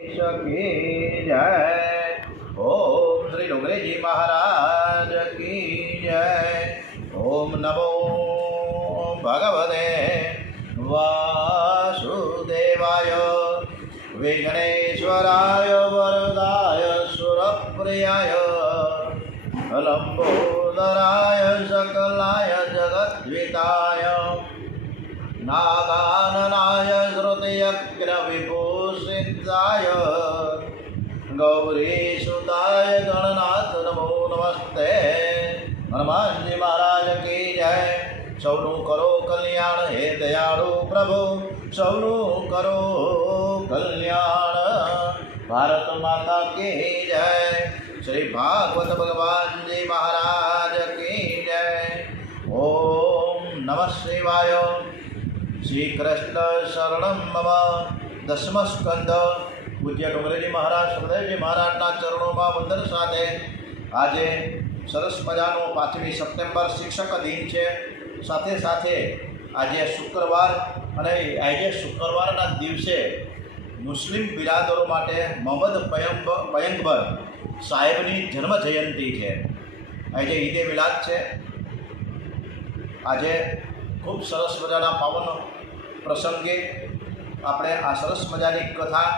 की जय। ओम श्री डोंगरे जी महाराज की जय। ओम नमो भगवते वासुदेवाय विघ्नेश्वराय वरदाय सुरप्रियाय लंबोदराय सकलाय जगद्विताय नागाननाय श्रुतियज्ञविभूषिताय गौरीसुताय गणनाथ नमो नमस्ते। हनुमान जी महाराज की जय। सौनु करो कल्याण हे दयाळु प्रभु, सौनु करो कल्याण। भारत माता की जय। श्री भागवत भगवान जी महाराज की जय। ओम नमः शिवाय। श्री कृष्ण शरणम मम। दसम स्कंद पूज्य डोंगरेजी महाराज सुखदेवजी महाराजना चरणों में वंदन साथे આજે સરસ મજાનો 5મી સપ્ટેમ્બર શિક્ષક દિન છે। સાથે સાથે આજે શુક્રવાર અને આજે શુક્રવારના દિવસે મુસ્લિમ બિરાદરો માટે મોહમ્મદ પયંગબર સાહેબની જન્મ જયંતિ છે। આજે ઈદે મિલાદ છે। આજે ખૂબ સરસ મજાના પાવન પ્રસંગે આપણે આ સરસ મજાની કથા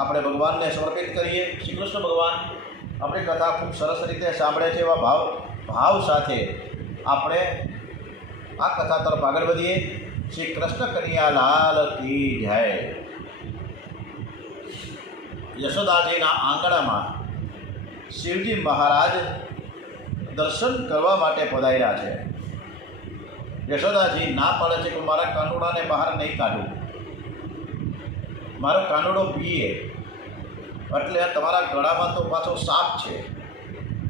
આપણે ભગવાનને સમર્પિત કરીએ। શ્રી કૃષ્ણ ભગવાન આપણી કથા ખૂબ સરસ રીતે સાંભળે છે એવા ભાવ સાથે આપણે આ કથા તરફ આગળ વધીએ। શ્રી કૃષ્ણ કનૈયાલાલ की જય। યશોદાજીના આંગણામાં શિવજી મહારાજ દર્શન કરવા માટે પધાર્યા છે। યશોદાજી ના પાડે છે કે મારા કાનુડાને બહાર નહીં કાઢું, મારો કાનુડો પીએ એટલે તમારા ગળામાં તો પાછો સાપ છે,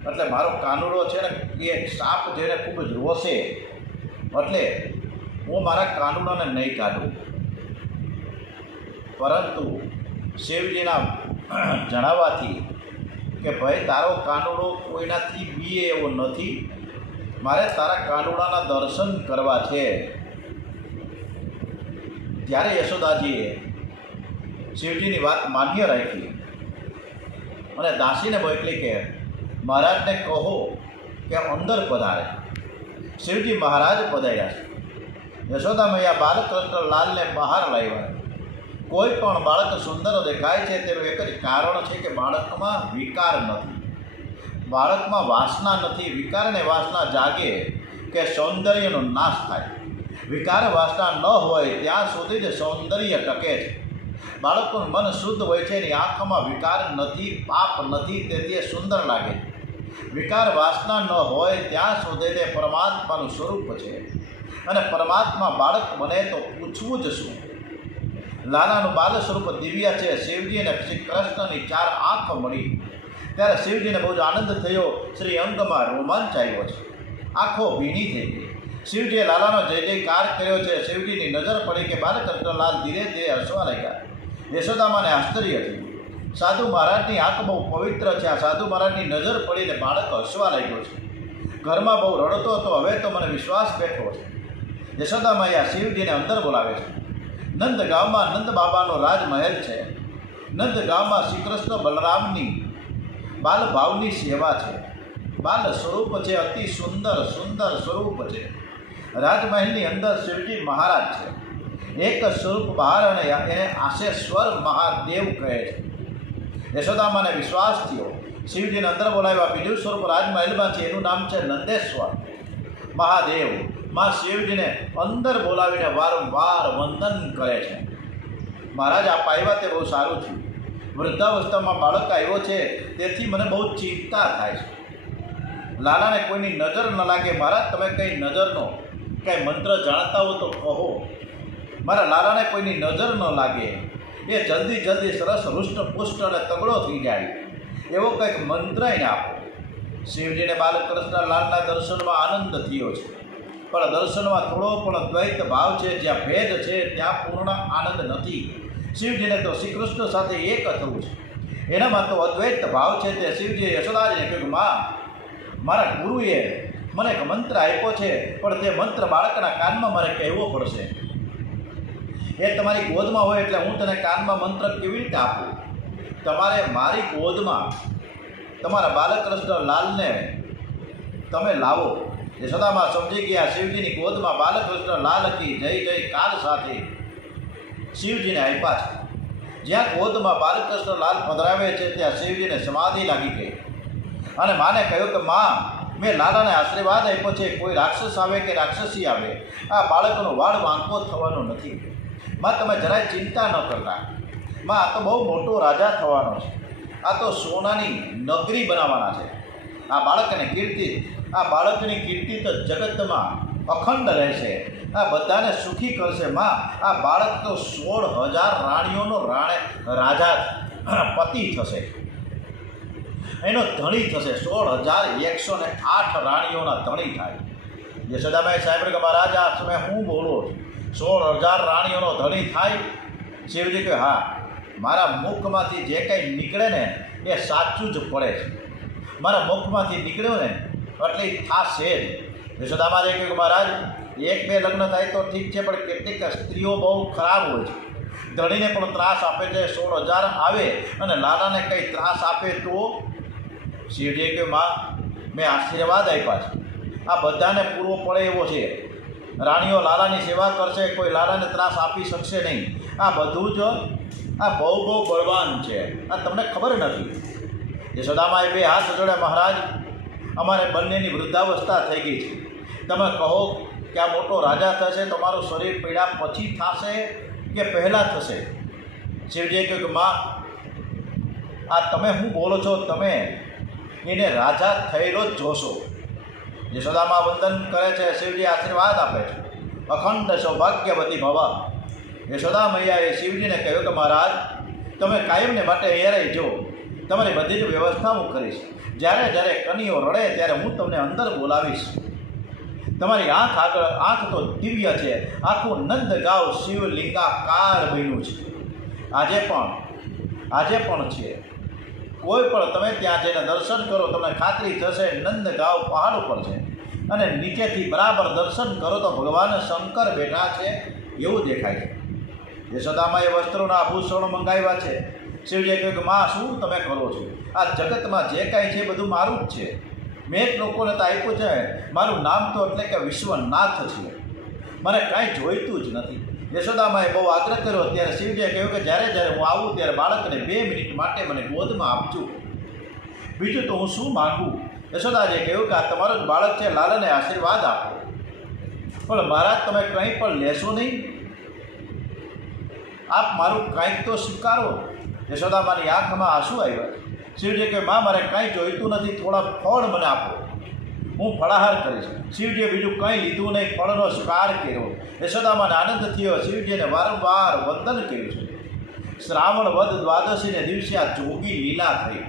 એટલે મારો કાનુડો છે ને એ સાપ જેને ખૂબ જ રોશે, એટલે હું મારા કાનુડાને નહીં કાઢું। પરંતુ શિવજીના જણાવવાથી કે ભાઈ તારો કાનુડો કોઈનાથી બીએ એવો નથી, મારે તારા કાનુડાના દર્શન કરવા છે। ત્યારે યશોદાજીએ શિવજીની વાત માન્ય રાખી અને દાસીને મોકલી કે મહારાજને કહો કે અંદર પધારે। શિવજી મહારાજ પધાર્યા છે। યશોદા મૈયા બાલકૃષ્ણ લાલને બહાર લાવ્યા। કોઈ પણ બાળક સુંદર દેખાય છે તેનું એક જ કારણ છે કે બાળકમાં વિકાર નથી, બાળકમાં વાસના નથી। વિકાર અને વાસના જાગે કે સૌંદર્યનો નાશ થાય। વિકાર વાસના ન હોય ત્યાં સુધી જ સૌંદર્ય ટકે છે। બાળકનું મન શુદ્ધ હોય છે, એની આંખમાં વિકાર નથી, પાપ નથી, તેથી સુંદર લાગે છે। વિકાર વાસના ન હોય ત્યાં સુધી તે પરમાત્માનું સ્વરૂપ છે અને પરમાત્મા બાળક બને તો પૂછવું જ શું। લાલાનું બાલ સ્વરૂપ દિવ્ય છે। શિવજી અને શ્રી કૃષ્ણની 4 આંખ મળી ત્યારે શિવજીને બહુ જ આનંદ થયો। શ્રી અંગમાં રોમાંચ આવ્યો છે, આંખો ભીની થઈ ગઈ। શિવજીએ લાલાનો જય જયકાર કર્યો છે। શિવજીની નજર પડી કે બાલકૃષ્ણલાલ ધીરે ધીરે હસવા લાગ્યા। યશોદામાને આશ્ચર્ય થયું। સાધુ મહારાજની આંખ બહુ પવિત્ર છે। આ સાધુ મહારાજની નજર પડીને બાળક હસવા લાગ્યો છે। ઘરમાં બહુ રડતો હતો, હવે તો મને વિશ્વાસ બેઠો છે। યશોદામાયા શિવજીને અંદર બોલાવે છે। નંદ ગામમાં નંદ બાબાનો રાજમહેલ છે। નંદ ગામમાં શ્રી કૃષ્ણ બલરામની બાલ ભાવની સેવા છે। બાલ સ્વરૂપ છે, અતિ સુંદર સુંદર સ્વરૂપ છે। રાજમહેલની અંદર શિવજી મહારાજ છે। એક સ્વરૂપ બહાર અને એને આશેશ્વર મહાદેવ કહે છે। યશોદામાને વિશ્વાસ થયો। શિવજીને અંદર બોલાવ્યા। બીજું સ્વરૂપ રાજમહેલમાં છે, એનું નામ છે નંદેશ્વર મહાદેવ। માં શિવજીને અંદર બોલાવીને વારંવાર વંદન કરે છે। મહારાજ આપ આવ્યા તે બહુ સારું થયું। વૃદ્ધાવસ્થામાં બાળક આવ્યો છે તેથી મને બહુ ચિંતા થાય છે। લાલાને કોઈની નજર ન લાગે। મહારાજ તમે કંઈ નજરનો કંઈ મંત્ર જાણતા હો તો કહો, મારા લાલાને કોઈની નજર ન લાગે, એ જલ્દી સરસ હૃષ્ટપુષ્ટ અને તગડો થઈ જાય એવો કંઈક મંત્ર એને આપો। શિવજીને બાલકૃષ્ણ લાલના દર્શનમાં આનંદ થયો છે, પણ દર્શનમાં થોડો પણ દ્વૈત ભાવ છે। જ્યાં ભેદ છે ત્યાં પૂર્ણ આનંદ નથી। શિવજીને તો શ્રી કૃષ્ણ સાથે એક થવું છે, એનામાં તો અદ્વૈત ભાવ છે। તે શિવજીએ યશોદાજીને કહ્યું, માં મારા ગુરુએ મને એક મંત્ર આપ્યો છે, પણ તે મંત્ર બાળકના કાનમાં મારે કહેવો પડશે। એ તમારી ગોદમાં હોય એટલે હું તને કાનમાં મંત્ર કેવી રીતે આપું? તમારે મારી ગોદમાં તમારા બાલકૃષ્ણ લાલને તમે લાવો. યશોદામાં સમજી ગયા શિવજીની ગોદમાં બાલકૃષ્ણ લાલ કી જય જય કાલ સાથે શિવજીને આપ્યા છે. જ્યાં ગોદમાં બાલકૃષ્ણ લાલ પધરાવે છે ત્યાં શિવજીને સમાધિ લાગી ગઈ અને માને કહ્યું કે માં, મેં લાલાને આશીર્વાદ આપ્યો છે, કોઈ રાક્ષસ આવે કે રાક્ષસી આવે, આ બાળકનો વાળ વાંકો થવાનો નથી. માં, તમે જરાય ચિંતા ન કરતા. માં, આ તો બહુ મોટો રાજા થવાનો છે, આ તો સોનાની નગરી બનાવવાના છે. આ બાળકની કીર્તિ તો જગતમાં અખંડ રહેશે, આ બધાને સુખી કરશે. માં, આ બાળક તો 16,000 રાણીઓનો રાજા પતિ થશે, એનો ધણી થશે. 16,108 રાણીઓના ધણી થાય. યશોદાબાઈ સાહેબ કે મહારાજ આ તમે હું બોલો? 16,000 રાણીઓનો ધણી થાય? શિવજી કહે હા, મારા મુખમાંથી જે કંઈ નીકળે ને એ સાચું જ પડે છે. મારા મુખમાંથી નીકળ્યો ને એટલે થશે જ. યશોદામાએ કહ્યું કે મહારાજ 1-2 લગ્ન થાય તો ઠીક છે, પણ કેટલીક સ્ત્રીઓ બહુ ખરાબ હોય છે, ધણીને પણ ત્રાસ આપે છે. 16,000 આવે અને લાલાને કંઈ ત્રાસ આપે તો? શિવજીએ કહ્યું માં, મેં આશીર્વાદ આપ્યા છે, આ બધાને પૂરો પડે એવો છે. રાણીઓ લાલાની સેવા કરશે, કોઈ લાલાને ત્રાસ આપી શકશે નહીં. આ બધું જ આ બહુ બળવાન છે, આ તમને ખબર નથી. યશોદામાએ 2 હાથ જોડ્યા, મહારાજ અમારે બંનેની વૃદ્ધાવસ્થા થઈ ગઈ છે, તમે કહો કે આ મોટો રાજા થશે તો મારું શરીર પીડા પછી થશે કે પહેલાં થશે? શિવજીએ કહ્યું કે માં, આ તમે શું બોલો છો? તમે એને રાજા થયેલો જ જોશો. યશોદામાં વંદન કરે છે, શિવજી આશીર્વાદ આપે છે, અખંડ સૌભાગ્યવતી ભવ. યશોદા મૈયાએ શિવજીને કહ્યું કે મહારાજ તમે કાયમને માટે અહીંયા રહેજો, તમારી બધી જ વ્યવસ્થા હું કરીશ. જ્યારે કનીઓ રડે ત્યારે હું તમને અંદર બોલાવીશ. તમારી આંખ તો દિવ્ય છે, આખું નંદગાંવ શિવલિંગાકાર બન્યું છે. આજે પણ છે. કોઈ પણ તમે ત્યાં જઈને દર્શન કરો, તમને ખાતરી થશે નંદગાંવ પહાડ ઉપર છે, અને નીચેથી બરાબર દર્શન કરો તો ભગવાન શંકર બેઠા છે એવું દેખાય છે. યશોદામાએ વસ્ત્રોના આભૂષણો મંગાવ્યા છે. શિવજીએ કહ્યું કે માં, શું તમે કરો છો? આ જગતમાં જે કાંઈ છે બધું મારું જ છે, મેં જ લોકોને તો આપ્યું છે. મારું નામ તો એટલે કે વિશ્વનાથ છે, મને કાંઈ જોઈતું જ નથી. યશોદામાએ બહુ આગ્રહ કર્યો. ત્યારે શિવજીએ કહ્યું કે જ્યારે હું આવું ત્યારે બાળકને 2 મિનિટ માટે મને ગોદમાં આપજો, બીજું તો હું શું માગું? યશોદાજીએ કહ્યું કે આ તમારું જ બાળક છે, લાલાને આશીર્વાદ આપો. પણ મહારાજ તમે કંઈ પણ લેશો નહીં, આપ મારું કંઈક તો સ્વીકારો. યશોદામાની આંખમાં આંસુ આવ્યા. શિવજીએ કહ્યું માં, મારે કાંઈ જોઈતું નથી, થોડા ફળ મને આપો, હું ફળાહાર કરીશ. શિવજીએ બીજું કંઈ લીધું નહીં, ફળનો સ્વીકાર કર્યો. યશોદામાને આનંદ થયો. શિવજીને વારંવાર વંદન કર્યું છે. શ્રાવણ વદ દ્વાદશીને દિવસે આ જોગી લીલા થઈ.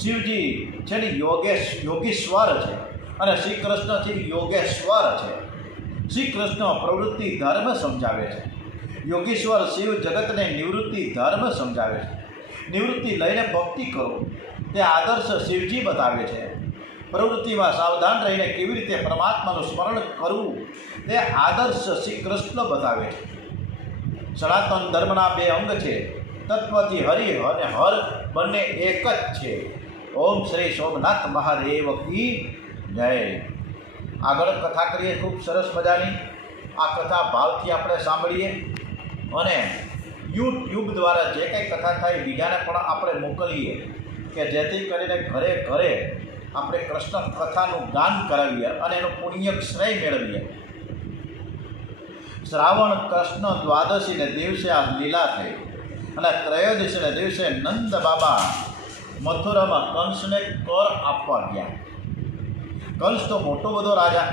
શિવજી છે ને યોગીશ્વર છે, અને શ્રી કૃષ્ણ છે યોગેશ્વર છે. શ્રી કૃષ્ણ પ્રવૃત્તિ ધર્મ સમજાવે છે, યોગીશ્વર શિવ જગતને નિવૃત્તિ ધર્મ સમજાવે છે. નિવૃત્તિ લઈને ભક્તિ કરો તે આદર્શ શિવજી બતાવે છે. પ્રવૃત્તિમાં સાવધાન રહીને કેવી રીતે પરમાત્માનું સ્મરણ કરવું તે આદર્શ શ્રી કૃષ્ણ બતાવે છે. સનાતન ધર્મના 2 અંગ છે, તત્વથી હરિ અને હર બંને એક જ છે. ઓમ શ્રી સોમનાથ મહાદેવ કી જય. આગળ કથા કરીએ, ખૂબ સરસ મજાની. આ કથા ભાવથી આપણે સાંભળીએ અને યુટ્યુબ દ્વારા જે કંઈ કથા થાય બીજાને પણ આપણે મોકલીએ, કે જેથી કરીને ઘરે ઘરે આપણે કૃષ્ણ કથાનું ગાન કરાવીએ અને એનું પુણ્ય શ્રેય મેળવીએ. શ્રાવણ કૃષ્ણ દ્વાદશીને દિવસે આ લીલા થઈ, અને ત્રયોદશીને દિવસે નંદ બાબા મથુરામાં કંસને કર આપવા ગયા. કંસ તો મોટો બધો રાજા,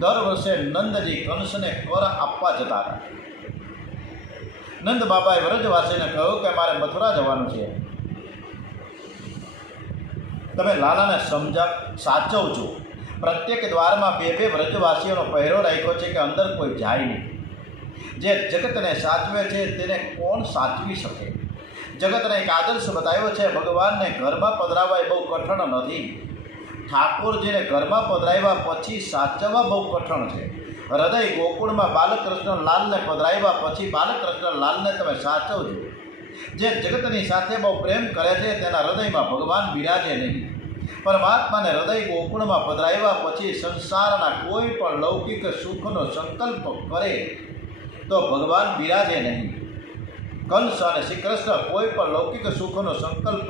દર વર્ષે નંદજી કંસને કર આપવા જતા હતા. નંદ બાબાએ વ્રજવાસીને કહ્યું કે મારે મથુરા જવાનું છે, તમે લાલાને સાચવજો. પ્રત્યેક દ્વારમાં 2 વ્રજવાસીઓનો પહેરો રાખ્યો છે કે અંદર કોઈ જાય નહીં. જે જગતને સાચવે છે તેને કોણ સાચવી શકે? જગતને એક આદર્શ બતાવ્યો છે, ભગવાનને ઘરમાં પધરાવવા એ બહુ કઠણ નથી, ઠાકોરજીને ઘરમાં પધરાવ્યા પછી સાચવવા બહુ કઠણ છે. હૃદય ગોકુળમાં બાલકૃષ્ણ લાલને પધરાવ્યા પછી બાલકૃષ્ણ લાલને તમે સાચવજો. જે જગતની સાથે બહુ પ્રેમ કરે છે તેના હૃદયમાં ભગવાન બિરાજે નહીં. પરમાત્માને હૃદય ગોકુળમાં પધરાવ્યા પછી સંસારના કોઈ પણ લૌકિક સુખનો સંકલ્પ કરે તો ભગવાન બિરાજે નહીં. કંસ અને શ્રી કૃષ્ણ કોઈ પણ લૌકિક સુખનો સંકલ્પ,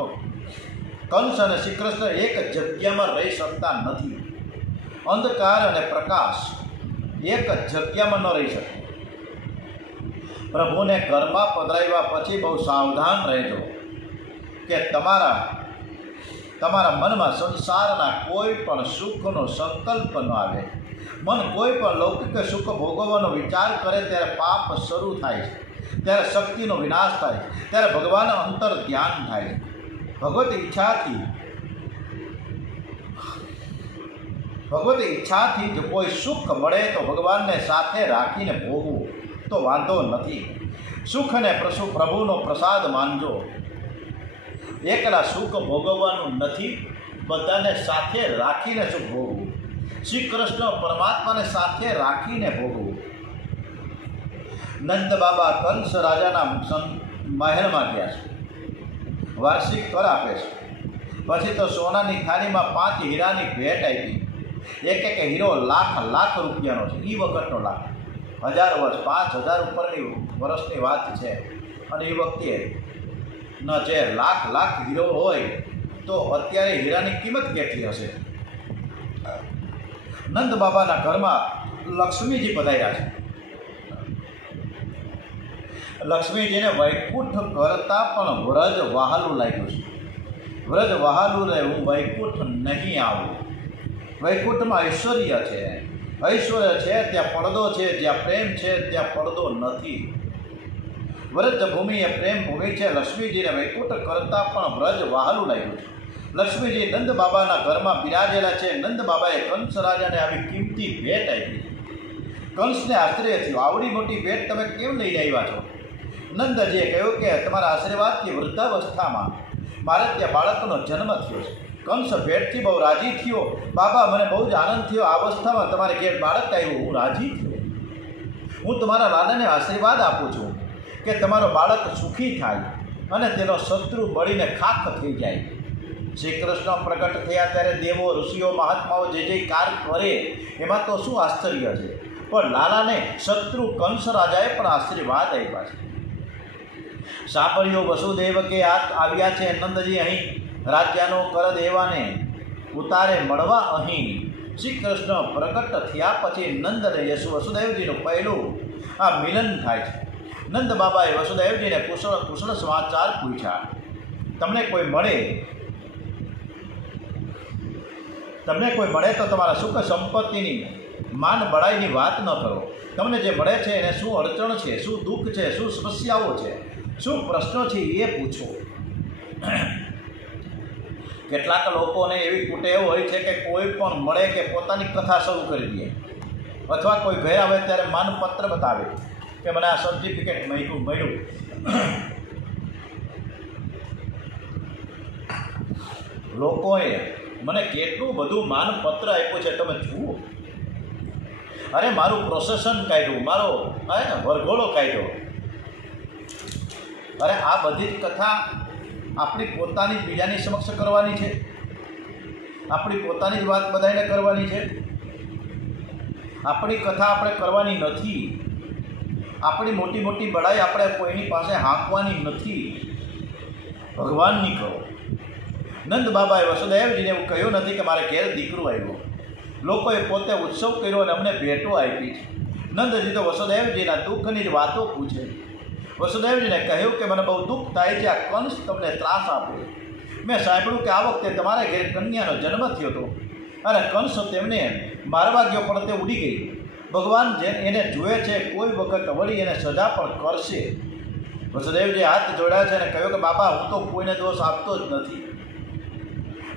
કંસ અને શ્રી કૃષ્ણ એક જગ્યામાં રહી શકતા નથી. અંધકાર અને પ્રકાશ એક જગ્યામાં ન રહી શકે. પ્રભુને ઘરમાં પધરાવ્યા પછી બહુ સાવધાન રહેજો કે તમારા મનમાં સંસારના કોઈ પણ સુખનો સંકલ્પ ન આવે. મન કોઈ પણ લૌકિક સુખ ભોગવવાનો વિચાર કરે ત્યારે પાપ શરૂ થાય છે, ત્યારે શક્તિનો વિનાશ થાય છે, ત્યારે ભગવાન અંતર ધ્યાન થાય છે. ભગવત ઈચ્છાથી જો કોઈ સુખ મળે તો ભગવાનને સાથે રાખીને ભોગવું તો વાંધો નથી. સુખને પ્રભુનો પ્રસાદ માનજો. એકલા સુખ ભોગવવાનું નથી, બધાને સાથે રાખીને સુખ ભોગવું. શ્રી કૃષ્ણ પરમાત્માને સાથે રાખીને ભોગવું. નંદ બાબા કંસ રાજાના મહેલમાં ગયા છે, વાર્ષિક કર આપે છે. પછી તો સોનાની થાળીમાં 5 હીરાની ભેટ આપી. એક હીરો લાખ રૂપિયાનો છે. એ વખતનો લાખ, 1000 વર્ષ, 5000 ઉપરની વર્ષની વાત છે. અને એ વખતે ન જે લાખ હીરો હોય તો અત્યારે હીરાની કિંમત કેટલી હશે. નંદ બાબાના ઘરમાં લક્ષ્મીજી પધાર્યા છે. લક્ષ્મીજીને વૈકુંઠ કરતાં પણ વ્રજ વહાલું લાગ્યું છે. વ્રજ વહાલું રહે, હું વૈકુંઠ નહીં આવું. વૈકુંઠમાં ઐશ્વર્ય છે, ઐશ્વર્ય છે ત્યાં પડદો છે, જ્યાં પ્રેમ છે ત્યાં પડદો નથી. વ્રજ ભૂમિ એ પ્રેમ ભૂમિ છે. લક્ષ્મીજીને વૈકુંઠ કરતાં પણ વ્રજ વહાલું લાગ્યું છે. લક્ષ્મીજી નંદ બાબાના ઘરમાં બિરાજેલા છે. નંદ બાબાએ કંસ રાજાને આવી કિંમતી ભેટ આપી. કંસને આશ્ચર્ય થયું, આવડી મોટી ભેટ તમે કેમ લઈને આવ્યા છો? નંદજીએ કહ્યું કે તમારા આશીર્વાદથી વૃદ્ધાવસ્થામાં મારે ત્યાં બાળકનો જન્મ થયો છે. કંસ ભેટથી બહુ રાજી થયો. બાબા, મને બહુ જ આનંદ થયો, આ અવસ્થામાં તમારે ઘેર બાળક આવ્યું, હું રાજી થયો. હું તમારા લાલાને આશીર્વાદ આપું છું કે તમારો બાળક સુખી થાય અને તેનો શત્રુ બળીને ખાખ થઈ જાય. શ્રી કૃષ્ણ પ્રગટ થયા ત્યારે દેવો, ઋષિઓ, મહાત્માઓ જે કાર કરે એમાં તો શું આશ્ચર્ય છે. પણ લાલાને શત્રુ કંસ રાજાએ પણ આશીર્વાદ આપ્યા છે. સાંભળ્યો વસુદેવ કે આવ્યા છે નંદજી અહીં રાજ્યનો કર દેવાને ઉતારે મળવા અહીં. શ્રી કૃષ્ણ પ્રગટ થયા પછી નંદ અને વસુદેવજીનું પહેલું આ મિલન થાય છે. નંદ બાબાએ વસુદેવજીને કુશળ સમાચાર પૂછ્યા. તમને કોઈ મળે તો તમારા સુખ સંપત્તિની માન બળાઈની વાત ન કરો. તમને જે મળે છે એને શું અડચણ છે, શું દુઃખ છે, શું સમસ્યાઓ છે, શું પ્રશ્નો છે એ પૂછો. કેટલાક લોકોને એવી કુટેવ હોય છે કે કોઈ પણ મળે કે પોતાની કથા શરૂ કરી દે, અથવા કોઈ ઘરે આવે ત્યારે માનપત્ર બતાવે કે મને આ સર્ટિફિકેટ મળ્યું. લોકોએ મને કેટલું બધું માનપત્ર આપ્યું છે તમે જુઓ. અરે મારું પ્રોસેસન કાઢ્યું, મારો વરઘોડો કાઢ્યો. અરે આ બધી જ કથા આપણી પોતાની બીજાની સમક્ષ કરવાની છે, આપણી પોતાની જ વાત બધાને કરવાની છે. આપણી કથા આપણે કરવાની નથી. આપણી મોટી મોટી બડાઈ આપણે કોઈની પાસે હાંકવાની નથી. ભગવાનની કરો. નંદ બાબાએ વસુદેવજીને એવું કહ્યું નથી કે મારે ઘેર દીકરું આવ્યું. લોકોએ પોતે ઉત્સવ કર્યો અને અમને ભેટો આપી છે. નંદજી તો વસુદેવજીના દુઃખની જ વાતો પૂછે. વસુદેવજીને કહ્યું કે મને બહુ દુઃખ થાય છે, આ કંસ તમને ત્રાસ આપે. મેં સાંભળ્યું કે આ વખતે તમારા ઘેર કન્યાનો જન્મ થયો હતો અને કંસ તેમને મારવા ગયો પણ તે ઉડી ગઈ. ભગવાન એને જુએ છે, કોઈ વખત વળી એને સજા પણ કરશે. વસુદેવજી હાથ જોડ્યા છે અને કહ્યું કે બાબા, હું તો કોઈને દોષ આપતો જ નથી.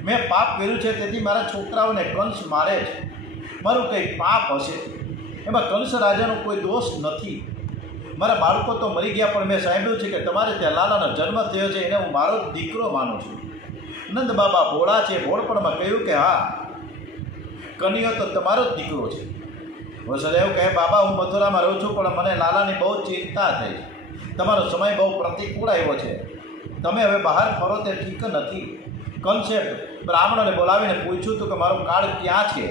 મેં પાપ કર્યું છે તેથી મારા છોકરાઓને કંસ મારે છે. મારું કંઈ પાપ હશે, એમાં કંસ રાજાનો કોઈ દોષ નથી. મારા બાળકો તો મરી ગયા, પણ મેં સાંભળ્યું છે કે તમારે ત્યાં લાલાનો જન્મ થયો છે, એને હું મારો દીકરો માનું છું. નંદ બાબા ભોળા છે, ભોળપણમાં કહ્યું કે હા, કન્યો તો તમારો જ દીકરો છે. વસુદેવ કહે, બાબા હું મથુરામાં રહું છું, પણ મને લાલાની બહુ ચિંતા થઈ. તમારો સમય બહુ પ્રતિકૂળ આવ્યો છે. તમે હવે બહાર ફરો તે ઠીક નથી. કંસે બ્રાહ્મણને બોલાવીને પૂછ્યું હતું કે મારો કાળ ક્યાં છે.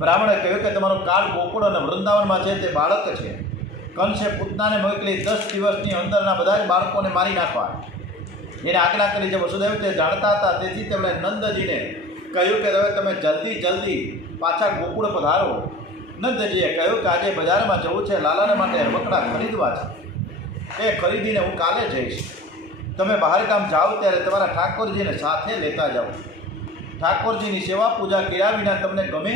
બ્રાહ્મણે કહ્યું કે તમારો કાળ ગોકુળ અને વૃંદાવનમાં છે, તે બાળક છે. કંસે પૂતનાને મોકલી 10 દિવસની અંદરના બધા જ બાળકોને મારી નાખવા એને આજ્ઞા કરી. જે વસુદેવ તે જાણતા હતા, તેથી તેમણે નંદજીને કહ્યું કે હવે તમે જલ્દી પાછા ગોકુળ પધારો. નંદજીએ કહ્યું કે આજે બજારમાં જવું છે, લાલાને માટે રમકડા ખરીદવા છે. એ ખરીદીને હું કાલે જઈશ. તમે બહાર ગામ જાઓ ત્યારે તમારા ઠાકોરજીને સાથે લેતા જાઓ. ઠાકોરજીની સેવા પૂજા કર્યા વિના તમને ગમે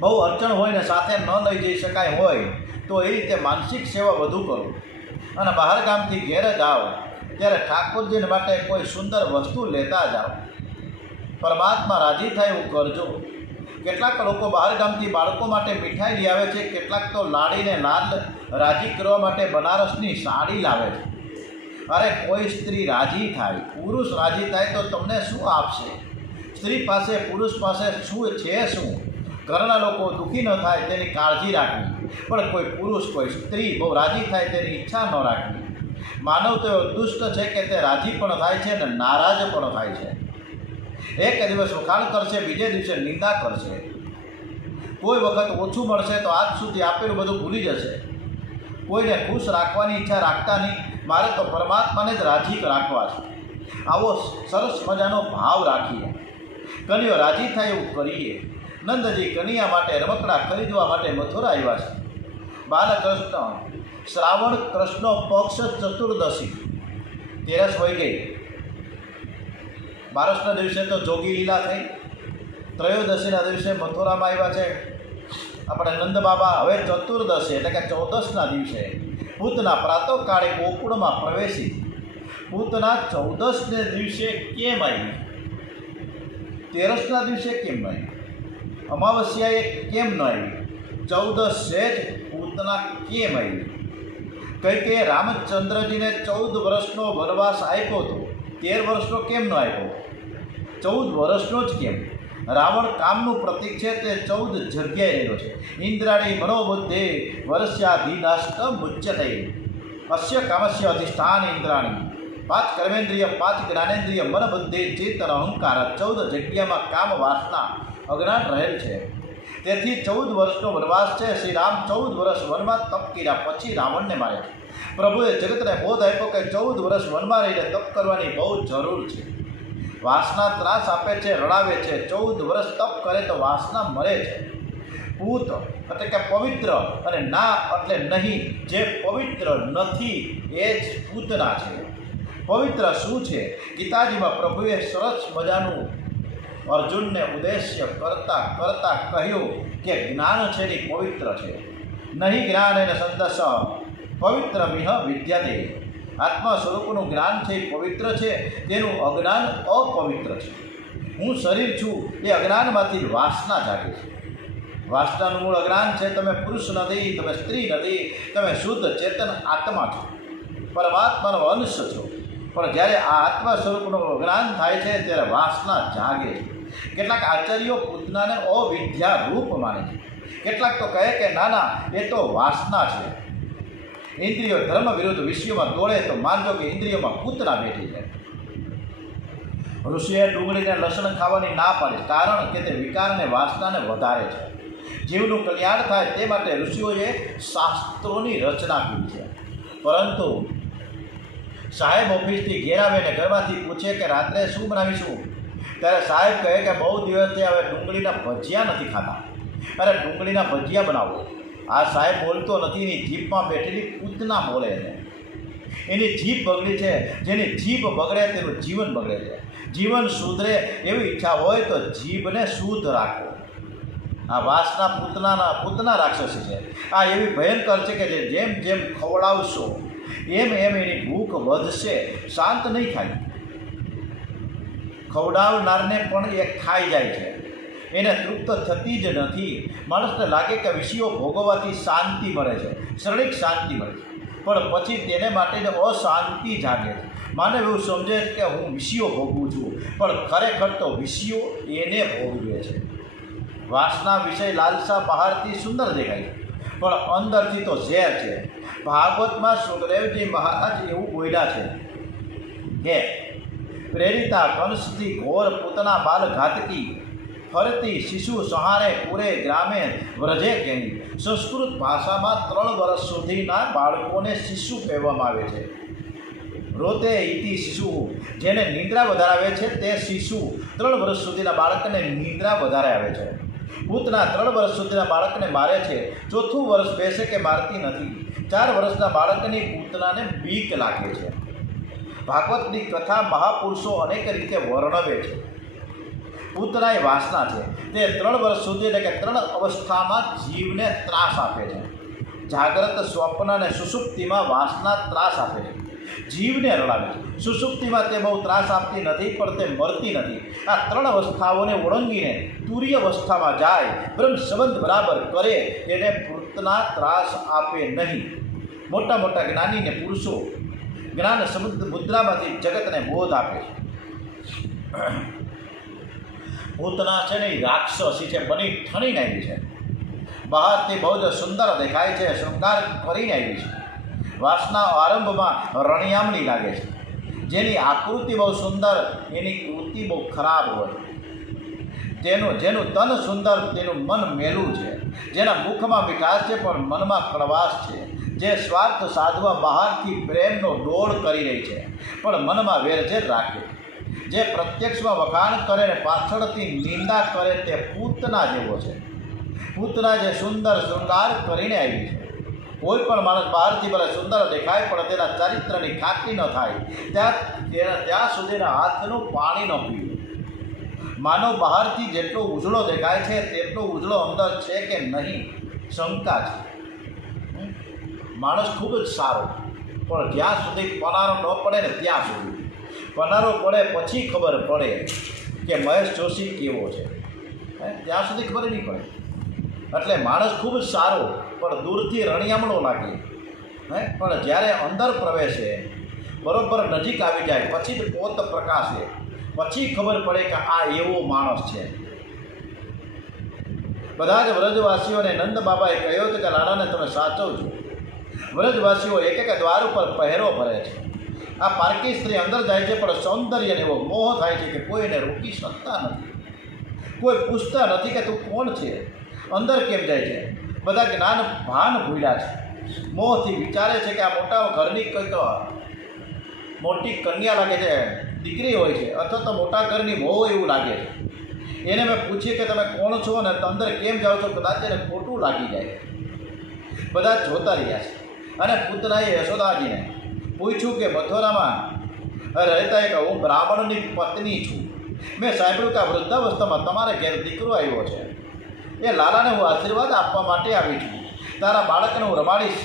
બહુ અડચણ હોય ને સાથે ન લઈ જઈ શકાય હોય તો એ રીતે માનસિક સેવા વધુ કરો. અને બહાર ગામથી ઘેર જાઓ ત્યારે ઠાકોરજીને માટે કોઈ સુંદર વસ્તુ લેતા જાઓ. પરમાત્મા રાજી થાય એવું કરજો. કેટલાક લોકો બહાર ગામથી બાળકો માટે મીઠાઈ લઈ આવે છે, કેટલાક તો લાડીને લાલ રાજી કરવા માટે બનારસની સાડી લાવે છે. અરે કોઈ સ્ત્રી રાજી થાય, પુરુષ રાજી થાય તો તમને શું આપશે? સ્ત્રી પાસે પુરુષ પાસે શું છે? શું ઘરના લોકો દુઃખી ન થાય તેની કાળજી રાખવી, પણ કોઈ પુરુષ કોઈ સ્ત્રી બહુ રાજી થાય તેની ઈચ્છા ન રાખવી. માનવ તો એવો દુષ્ટ છે કે તે રાજી પણ થાય છે અને નારાજ પણ થાય છે. એક દિવસ વખાણ કરશે, બીજે દિવસે નિંદા કરશે. કોઈ વખત ઓછું મળશે તો આજ સુધી આપેલું બધું ભૂલી જશે. કોઈને ખુશ રાખવાની ઈચ્છા રાખતા નહીં. મારે તો પરમાત્માને જ રાજી રાખવા છે. આવો સરસ મજાનો ભાવ રાખીએ, કનૈયો રાજી થાય એવું કરીએ. નંદજી કનૈયા માટે રમકડા ખરીદવા માટે મથુરા આવ્યા છે. બાલકૃષ્ણ શ્રાવણ કૃષ્ણ પક્ષ ચતુર્દશી 13 હોઈ ગઈ. 12ના દિવસે તો જોગી લીલા થઈ. ત્રયોદશીના દિવસે મથુરામાં આવ્યા છે આપણે નંદ બાબા. હવે ચતુર્દશી એટલે કે 14ના દિવસે પૂતના પ્રાતઃકાળે ગોકુળમાં પ્રવેશી. પૂતના 14ને દિવસે કેમ આવી? 13ના દિવસે કેમ ન આવી? અમાવસ્યાએ કેમ ન આવી? 14 જ પૂતના કેમ આવી? કંઈ કે રામચંદ્રજીને 14 વર્ષનો વનવાસ આપ્યો હતો, 13 વર્ષનો કેમ ન આપ્યો? 14 વર્ષનો જ કેમ? રાવણ કામનું પ્રતીક છે, તે 14 જગ્યાએ રહેલો છે. ઇન્દ્રાણી મનોબુદ્ધે વર્ષાધીનાષ્ટમ મુચ્યતે અસ્ય કામસ્ય અધિષ્ઠાન ઇન્દ્રાણી. 5 કર્મેન્દ્રિય, 5 જ્ઞાનેન્દ્રિય, મન બુદ્ધિ ચેતન અહંકાર, 14 જગ્યામાં કામ વાસના અજ્ઞાન રહેલ છે. તેથી 14 વર્ષનો વનવાસ છે. શ્રી રામ 14 વર્ષ વનમાં તપ કર્યા પછી રાવણને માર્યા. પ્રભુએ જગતને બોધ આપ્યો કે 14 વર્ષ વનમાં રહીને તપ કરવાની બહુ જરૂર છે. વાસના ત્રાસ આપે છે, રડાવે છે. 14 વર્ષ તપ કરે તો વાસના મરે છે. પૂત એટલે કે પવિત્ર અને ના એટલે નહીં. જે પવિત્ર નથી એ જ પૂતના છે. પવિત્ર શું છે? ગીતાજીમાં પ્રભુએ સરસ મજાનું અર્જુનને ઉદ્દેશ્ય કરતા કહ્યું કે જ્ઞાન છે ને પવિત્ર છે. નહીં જ્ઞાન એને સંતસ પવિત્ર મિહ વિદ્યતે. આત્મા સ્વરૂપનું જ્ઞાન છે એ પવિત્ર છે, તેનું અજ્ઞાન અપવિત્ર છે. હું શરીર છું એ અજ્ઞાનમાંથી વાસના જાગે છે. વાસનાનું મૂળ અજ્ઞાન છે. તમે પુરુષ નથી, તમે સ્ત્રી નથી, તમે શુદ્ધ ચેતન આત્મા છો, પરમાત્માનો અંશ છો. પણ જ્યારે આ આત્મા સ્વરૂપનું અજ્ઞાન થાય છે ત્યારે વાસના જાગે છે. કેટલાક આચાર્યો પૂતનાને અવિદ્યા રૂપ માને છે. કેટલાક તો કહે કે ના ના, એ તો વાસના છે. ઇન્દ્રિયો ધર્મ વિરુદ્ધ વિષયોમાં દોડે તો માનજો કે ઇન્દ્રિયોમાં પૂતના બેઠી છે. ઋષિએ ડુંગળીને લસણ ખાવાની ના પાડી, કારણ કે તે વિકારને વાસનાને વધારે છે. જીવનું કલ્યાણ થાય તે માટે ઋષિઓએ શાસ્ત્રોની રચના કરી છે. પરંતુ સાહેબ ઓફિસથી ઘેર આવે ને ઘરમાંથી પૂછે કે રાત્રે શું બનાવીશું, ત્યારે સાહેબ કહે કે બહુ દિવસથી હવે ડુંગળીના ભજીયા નથી ખાતા. અરે ડુંગળીના ભજીયા બનાવો. આ સાહેબ બોલતો નથી, એની જીભમાં બેઠેલી પૂતના બોલે છે. એની જીભ બગડી છે. જેની જીભ બગડે તેનું જીવન બગડે છે. જીવન સુધરે એવી ઈચ્છા હોય તો જીભને શુદ્ધ રાખો. આ વાસના પૂતના રાક્ષસી છે. આ એવી ભયંકર છે કે જેમ જેમ ખવડાવશો એમ એમ એની ભૂખ વધશે, શાંત નહીં થાય. ખવડાવનારને પણ એ ખાઈ જાય છે, એને તૃપ્ત થતી જ નથી. માણસને લાગે કે વિષયો ભોગવવાથી શાંતિ મળે છે, ક્ષણિક શાંતિ મળે છે, પણ પછી તેને માટે જ અશાંતિ જાગે છે. માનવ એવું સમજે છે કે હું વિષયો ભોગવું છું, પણ ખરેખર તો વિષયો એને ભોગવે છે. વાસના વિષય લાલસા બહારથી સુંદર દેખાય પણ અંદરથી તો ઝેર છે. ભાગવતમાં સુખદેવજી મહારાજ એવું બોલ્યા છે કે પ્રેરિતા કંસથી ઘોર પૂતના બાલ ઘાતકી ફરતી શિશુ સહારે પૂરે ગ્રામે વ્રજે કહી. સંસ્કૃત ભાષામાં 3 વર્ષ સુધીના બાળકોને શિશુ કહેવામાં આવે છે. રોતે ઇતિ શિશુ, જેને નિંદ્રા વધારે આવે છે તે શિશુ. 3 વર્ષ સુધીના બાળકને નિંદ્રા વધારે આવે છે. પૂતના 3 વર્ષ સુધીના બાળકને મારે છે. 4થું વર્ષ બેસે કે મારતી નથી. 4 વર્ષના બાળકની પૂતનાને બીક લાગે છે. ભાગવતની કથા મહાપુરુષો અનેક રીતે વર્ણવે છે. પૂતના એ વાસના છે. તે 3 વર્ષ સુધી એટલે કે 3 અવસ્થામાં જીવને ત્રાસ આપે છે. જાગ્રત, સ્વપ્ન અને સુષુપ્તિમાં વાસના ત્રાસ આપે છે, જીવને રડાવે છે. સુષુપ્તિમાં તે બહુ ત્રાસ આપતી નથી પણ તે મરતી નથી. આ 3 અવસ્થાઓને ઓળંગીને તુર્ય અવસ્થામાં જાય, બ્રહ્મ સંબંધ બરાબર કરે, એને પૂતના ત્રાસ આપે નહીં. મોટા મોટા જ્ઞાનીને પુરુષો જ્ઞાન સમુદ્ર મુદ્રામાંથી જગતને બોધ આપે છે. પૂતના છે ને એ રાક્ષસી છે, બની ઠણીને આવી છે. બહારથી બહુ જ સુંદર દેખાય છે, શૃંગાર કરીને આવી છે. વાસના આરંભમાં રણિયામણી લાગે છે. જેની આકૃતિ બહુ સુંદર, એની કૃતિ બહુ ખરાબ હોય. જેનું તન સુંદર, તેનું મન મેલું છે. જેના મુખમાં મીઠાશ છે પણ મનમાં કડવાશ છે. જે સ્વાર્થ સાધવા બહારથી પ્રેમનો ડોળ કરી રહી છે પણ મનમાં વેરઝેર રાખે. જે પ્રત્યક્ષમાં વખાણ કરે ને પાછળથી નિંદા કરે તે પૂતના જેવો છે. પૂતના જે સુંદર શૃંગાર કરીને આવી છે. કોઈ પણ માણસ બહારથી ભલે સુંદર દેખાય પણ તેના ચારિત્રની ખાતરી ન થાય ત્યાં સુધીના હાથનું પાણી ન પીવું. માનવ બહારથી જેટલો ઉજળો દેખાય છે તેટલો ઉજળો અંદર છે કે નહીં, શંકા છે. માણસ ખૂબ જ સારો પણ જ્યાં સુધી પનારો ન પડે ને ત્યાં સુધી. પનારો પડે પછી ખબર પડે કે મહેશ જોશી કેવો છે, ત્યાં સુધી ખબર નહીં પડે. એટલે માણસ ખૂબ જ સારો પણ દૂરથી રણિયામણો લાગે, પણ જ્યારે અંદર પ્રવેશે, બરોબર નજીક આવી જાય પછી જ પોત પ્રકાશે, પછી ખબર પડે કે આ એવો માણસ છે. બધા જ વ્રજવાસીઓને નંદ બાબાએ કહ્યું હતું કે લાલાને તમે સાચવજો. વ્રજવાસીઓ એક એક દ્વાર ઉપર પહેરો ભરે છે. આ પારકી સ્ત્રી અંદર જાય છે પણ સૌંદર્યને એવો મોહ થાય છે કે કોઈ એને રોકી શકતા નથી. કોઈ પૂછતા નથી કે તું કોણ છે, અંદર કેમ જાય છે. બધા જ્ઞાન ભાન ભૂલ્યા છે. મોહથી વિચારે છે કે આ મોટા ઘરની કંઈક મોટી કન્યા લાગે છે, દીકરી હોય છે, અથવા તો મોટા ઘરની વહુ એવું લાગે છે. એને મેં પૂછ્યું કે તમે કોણ છો અને અંદર કેમ જાઓ છો, કદાચ એને ખોટું લાગી જાય. બધા જોતા રહ્યા છે. અને પૂતનાએ યશોદાજીને પૂછ્યું કે મથુરામાં રહેતા એક હું બ્રાહ્મણની પત્ની છું. મેં સાંભળ્યું કે આ વૃદ્ધાવસ્થામાં તમારે ઘેર દીકરો આવ્યો છે. એ લાલાને હું આશીર્વાદ આપવા માટે આવી છું. તારા બાળકને હું રમાડીશ,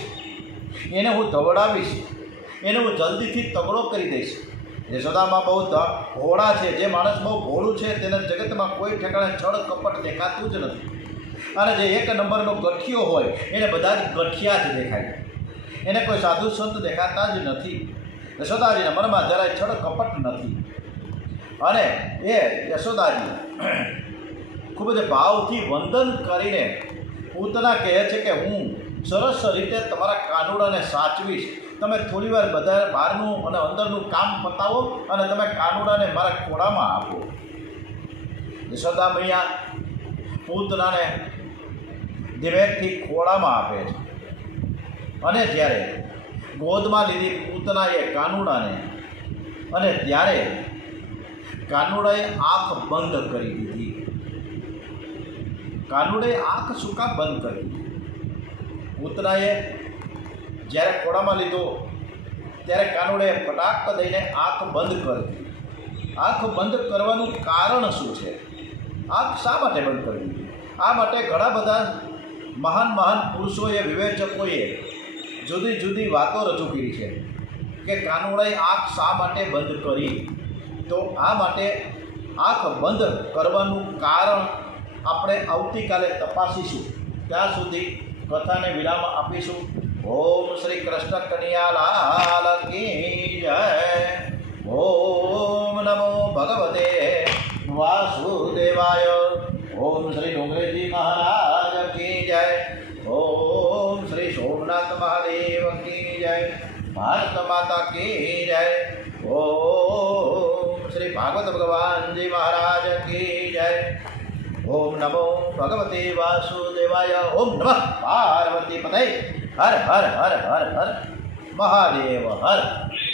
એને હું ધવડાવીશ, એને હું જલ્દીથી તગડો કરી દઈશ. યશોદામાં બહુ ભોળા છે. જે માણસ બહુ ભોળું છે તેને જગતમાં કોઈ ઠેકાણે છળ કપટ દેખાતું જ નથી. અને જે 1 નંબરનો ગઠિયો હોય એને બધા જ ગઠિયા જ દેખાય. એને કોઈ સાધુ સંત દેખાતા જ નથી. યશોદાજીના મનમાં જરાય છળ કપટ નથી. અને એ યશોદાજી ખૂબ જ ભાવથી વંદન કરીને પૂતના કહે છે કે હું સરસ રીતે તમારા કાનુડાને સાચવીશ. તમે થોડી વાર બધા બહારનું અને અંદરનું કામ પતાવો અને તમે કાનુડાને મારા ખોળામાં આપો. યશોદા મૈયા પૂતનાને ધીમેકથી ખોળામાં આપે છે. અને જ્યારે ગોદમાં લીધી પૂતનાએ કાનુડાને, અને ત્યારે કાનુડાએ આંખ બંધ કરી દીધી. કાનુડાએ આંખ શું કામ બંધ કરી દીધી? પૂતનાએ જ્યારે ખોળામાં લીધો ત્યારે કાનુડાએ ફટાક દઈને આંખ બંધ કરી દીધી. આંખ બંધ કરવાનું કારણ શું છે? આંખ શા માટે બંધ કરી દીધી? આ માટે ઘણા બધા મહાન પુરુષોએ, વિવેચકોએ જુદી જુદી વાતો રજૂ કરી છે કે કાનુડાએ આંખ શા માટે બંધ કરી. તો આ માટે આંખ બંધ કરવાનું કારણ આપણે આવતીકાલે તપાસીશું. ત્યાં સુધી કથાને વિરામ આપીશું. ઓમ શ્રી કૃષ્ણ કનૈયા લાલ કી જય. ઓમ નમો ભગવતે વાસુદેવાય. ઓમ શ્રી ડોંગરેજી ભારત માતા કી જય. ઓમ શ્રી ભાગવત ભગવાનજી મહારાજ કી જય. ઓમ નમો ભગવતે વાસુદેવાય. ઓમ નમઃ પાર્વતી પતય. હર હર હર હર હર મહાદેવ હર.